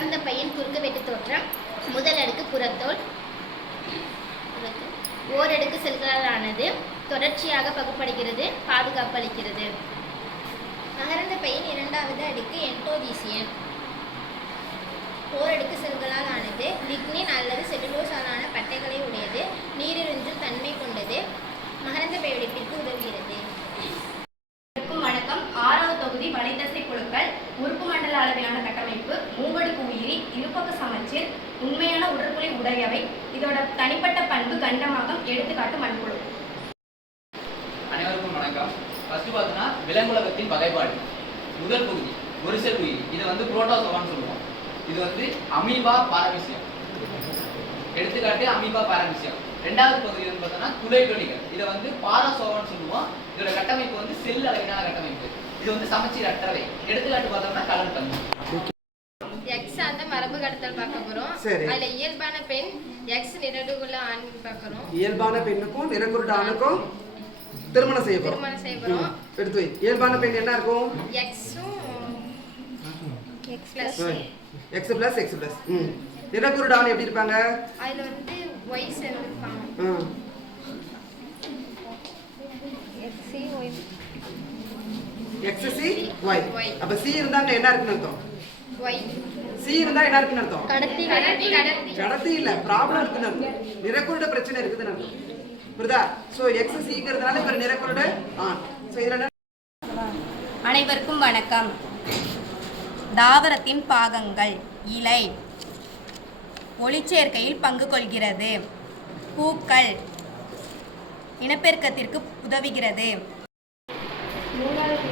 மகரந்த பையின் குறுக்கு வெட்டு தோற்றம். முதல் அடுக்கு புறத்தோல், ஓரடுக்கு செல்களால் ஆனது, தொடர்ச்சியாக பகுப்படைகிறது, பாதுகாப்பு அளிக்கிறது. மகரந்த பையின் இரண்டாவது அடுக்கு எண்டோதீசியம், ஓரடுக்கு செல்களால் ஆனது, லிக்னின் அல்லது செல்லுலோஸாலான பட்டைகளை உடையது, நீரிழுஞ்சும் தன்மை கொண்டது, மகரந்த பை வெடிப்பிற்கு உதவுகிறது. வணக்கம். 6வது தொகுதி வலைத்தசை புழுக்கள். உறுப்பு மண்டல அளவிலான கட்டமைப்பு, மூவடுக்கு உயிரி, இருபக்க சமச்சீர், உண்மையான உடற்குழி உடையவை. இதோட தனிப்பட்ட பண்பு கண்டமாகம். எடுத்துக்காட்டு மண்புழு. அனைவருக்கும் வணக்கம். ஃபர்ஸ்ட் பார்த்தோன்னா விலங்குலகத்தின் வகைப்பாடு. முதல் பகுதி ஒரு செல் உயிரி. இதை புரோட்டோசோவான்னு சொல்லுவோம். இது அமீபா பாரமீசியம். எடுத்துக்காட்டு அமீபா பாரமீசியம். ரெண்டாவது பகுதி பார்த்தோன்னா துளைக்கொல்லிகள். இதை பாராசோவான்னு சொல்லுவோம். இதோட கட்டமைப்பு செல் அளவிலான கட்டமைப்பு. இது சமச்சீர் அற்றவை. எடுத்துக்காட்டு பார்த்தோம்னா கலர் பந்து. எக்ஸ் அந்த மரபு கடத்தல் பார்க்க போறோம். அதுல இயல்பான பெண், எக்ஸ் நிறகுள்ள ஆண் பார்க்கறோம். இயல்பான பெண்ணுக்கும் நிறகுருட ஆணுக்கும் திருமணம் செய்ய போறோம். எடுத்து வை. இயல்பான பெண் என்ன இருக்கும்? x plus x plus. நிறகுருட ஆண் எப்படி இருப்பாங்க? அதுல y சேர்ந்திருப்பாங்க. XC Y. அப்ப C இருந்தாங்க என்ன இருக்குன்னு அர்த்தம்? y. C இருந்தா என்ன இருக்குன்னு அர்த்தம்? கடத்தி இல்ல, ப்ராப்ளம் இருக்குன்னு அர்த்தம். நிறக்குருட பிரச்சனை இருக்குதுன்னு அர்த்தம். புரியுதா? சோ XCங்கிறதுனால ஒரு நிறக்குருட ஆண். சோ இதுல அனைவருக்கும் வணக்கம். தாவரத்தின் பாகங்கள். இலை ஒளிச்சேர்க்கையில் பங்கு கொள்கிறது. பூக்கள் இனப்பெருக்கத்திற்கு உதவுகிறது. 3வது